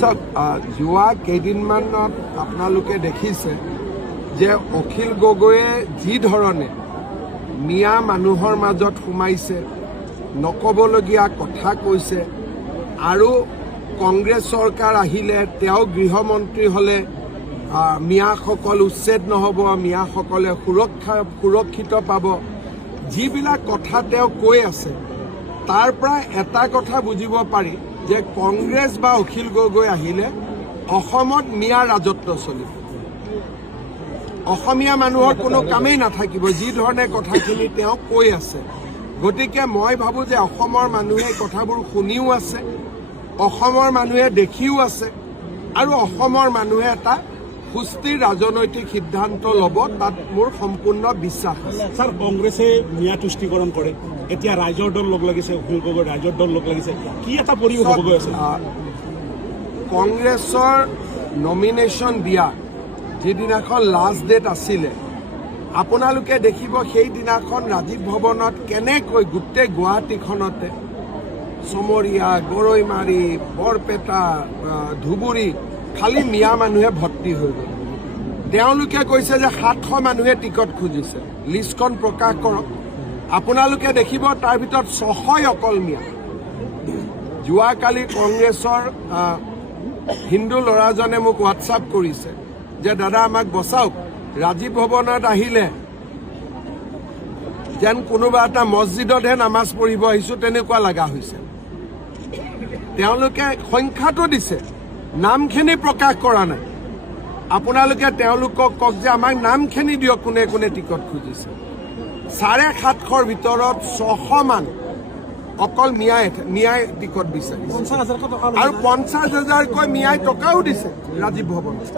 চাওক যোৱা কেইদিনমানত আপোনালোকে দেখিছে যে অখিল গগৈয়ে যি ধৰণে মিয়া মানুহৰ মাজত সোমাইছে, নকবলগীয়া কথা কৈছে আৰু কংগ্ৰেছ চৰকাৰ আহিলে তেওঁ গৃহমন্ত্ৰী হ'লে মিয়াসকল উচ্ছেদ নহ'ব, মিয়াসকলে সুৰক্ষিত পাব, যিবিলাক কথা তেওঁ কৈ আছে তাৰ পৰা এটা কথা বুজিব পাৰি যে কংগ্ৰেছ বা অখিল গগৈ আহিলে অসমত মিয়া ৰাজত্ব চলিব, অসমীয়া মানুহৰ কোনো কামেই নাথাকিব, যি ধৰণে কথাখিনি তেওঁ কৈ আছে। গতিকে মই ভাবোঁ যে অসমৰ মানুহে কথাবোৰ শুনিও আছে, অসমৰ মানুহে দেখিও আছে আৰু অসমৰ মানুহে এটা সুস্থিৰ ৰাজনৈতিক সিদ্ধান্ত ল'ব, তাত মোৰ সম্পূৰ্ণ বিশ্বাস আছে। ছাৰ, কংগ্ৰেছে মিয়া তুষ্টিকৰণ কৰে, এতিয়া ৰাইজৰ দল লগ লাগিছে, অখিল গগৈ ৰাইজৰ দল লগ লাগিছে, কি এটা পৰিৱেশ হ'ব গৈ আছে? কংগ্ৰেছৰ নমিনেশ্যন দিয়া যিদিনাখন লাষ্ট ডেট আছিলে, আপোনালোকে দেখিব সেইদিনাখন ৰাজীৱ ভৱনত কেনেকৈ গোটেই গুৱাহাটীখনতে চমৰীয়া, গৰৈমাৰী, বৰপেটা, ধুবুৰী খালি মিয়া মানুহে ভৰ্তি হৈ গ'ল। তেওঁলোকে কৈছে যে 700 মানুহে টিকট খুজিছে, লিষ্টখন প্ৰকাশ কৰক। আপোনালোকে দেখিব তাৰ ভিতৰত 600 অকল মিয়া। যোৱাকালি কংগ্ৰেছৰ হিন্দু ল'ৰাজনে মোক হোৱাটছআপ কৰিছে যে দাদা আমাক বচাওক, ৰাজীৱ ভৱনত আহিলে যেন কোনোবা এটা মছজিদতহে নামাজ পঢ়িব আহিছোঁ তেনেকুৱা লগা হৈছে। তেওঁলোকে সংখ্যাটো দিছে, নামখিনি প্ৰকাশ কৰা নাই। আপোনালোকে তেওঁলোকক কওক যে আমাক নামখিনি দিয়ক, কোনে কোনে টিকট খুজিছে। 750ৰ ভিতৰত 600 মান অকল মিয়াই টিকট বিচাৰিছে আৰু 50,000কৈ মিয়াই টকাও দিছে ৰাজীৱ ভৱনত,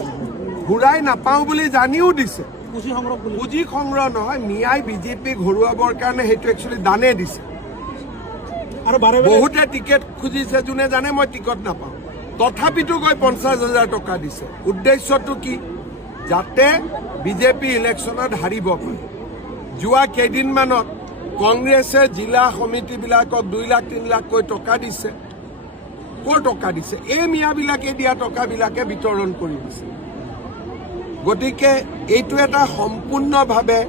ঘূৰাই নাপাওঁ বুলি জানিও দিছে। পুঁজি সংগ্ৰহ নহয়, মিয়াই বিজেপিক হৰুৱাবৰ কাৰণে সেইটো একচুৱেলি দানে দিছে। আৰু বহুতে টিকেট খুজিছে, যোনে জানে মই টিকট নাপাওঁ, তথাপিতো গৈ 50,000 টকা দিছে। উদ্দেশ্যটো কি? যাতে বিজেপি ইলেকশ্যনত হাৰিব পাৰে। যোৱা কেইদিনমানত কংগ্ৰেছে জিলা সমিতিবিলাকক 2 লাখ 3 লাখকৈ টকা দিছে। ক'ৰ টকা দিছে? এই মিয়াবিলাকে দিয়া টকাবিলাকে বিতৰণ কৰি দিছে। গতিকে এইটো এটা সম্পূৰ্ণভাৱে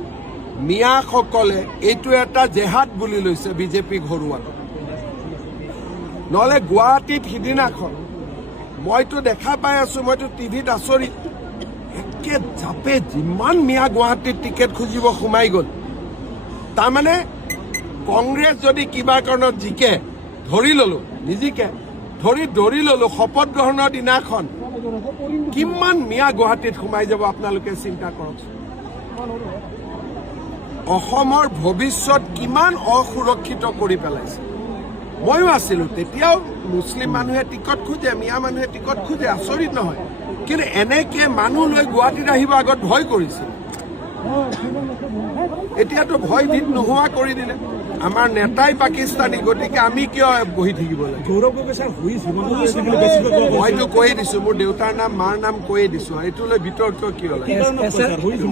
মিয়াসকলে এইটো এটা জেহাদ বুলি লৈছে বিজেপিক হৰুৱাটো। নহ'লে গুৱাহাটীত সিদিনাখন মইতো দেখা পাই আছোঁ, মইতো টিভিত আচৰিত, একে জাপে যিমান মিয়া গুৱাহাটীত টিকেট খুজিব সোমাই গ'ল। তাৰমানে কংগ্ৰেছ যদি কিবা কাৰণত জিকে, ধৰি ল'লোঁ, নিজিকে ধৰি ল'লোঁ, শপত গ্ৰহণৰ দিনাখন কিমান মিয়া গুৱাহাটীত সোমাই যাব আপোনালোকে চিন্তা কৰকচোন। অসমৰ ভৱিষ্যত কিমান অসুৰক্ষিত কৰি পেলাইছে। ময়ো আছিলোঁ, তেতিয়াও মুছলিম মানুহে টিকট খোজে, মিয়া মানুহে টিকট খোজে, আচৰিত নহয়। কিন্তু এনেকে মানুহ লৈ গুৱাহাটীত আহিব আগত ভয় কৰিছিল, এতিয়াতো ভয় ভীত নোহোৱা কৰি দিলে। আমাৰ নেতাই পাকিস্তানী, গতিকে আমি কিয় বহি থাকিব লাগে? মইতো কৈয়ে দিছোঁ, মোৰ দেউতাৰ নাম মাৰ নাম কৈয়ে দিছোঁ, এইটো লৈ বিতৰ্ক কিয় লাগে?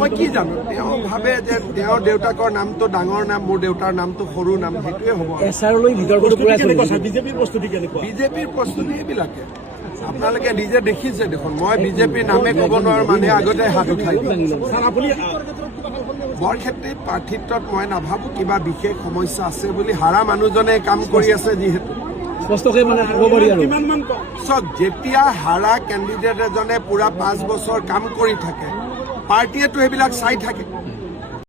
মই কি জানো, তেওঁ ভাবে যে তেওঁৰ দেউতাকৰ নামটো ডাঙৰ নাম, মোৰ দেউতাৰ নামটো সৰু নাম, সেইটোৱে হ'ব। বিজেপিৰ প্ৰস্তুতি এইবিলাকে আপোনালোকে নিজে দেখিছে দেখোন। মই বিজেপিৰ নামে ক'ব নোৱাৰো, মানুহে আগতে হাত উঠাই দিয়ে। বৰক্ষেত্ৰীত প্ৰাৰ্থিত্বত মই নাভাবোঁ কিবা বিশেষ সমস্যা আছে বুলি। হাৰা মানুহজনে কাম কৰি আছে যিহেতু। চাওক, যেতিয়া হাৰা কেণ্ডিডেট এজনে পুৰা 5 বছৰ কাম কৰি থাকে, পাৰ্টীয়েতো সেইবিলাক চাই থাকে।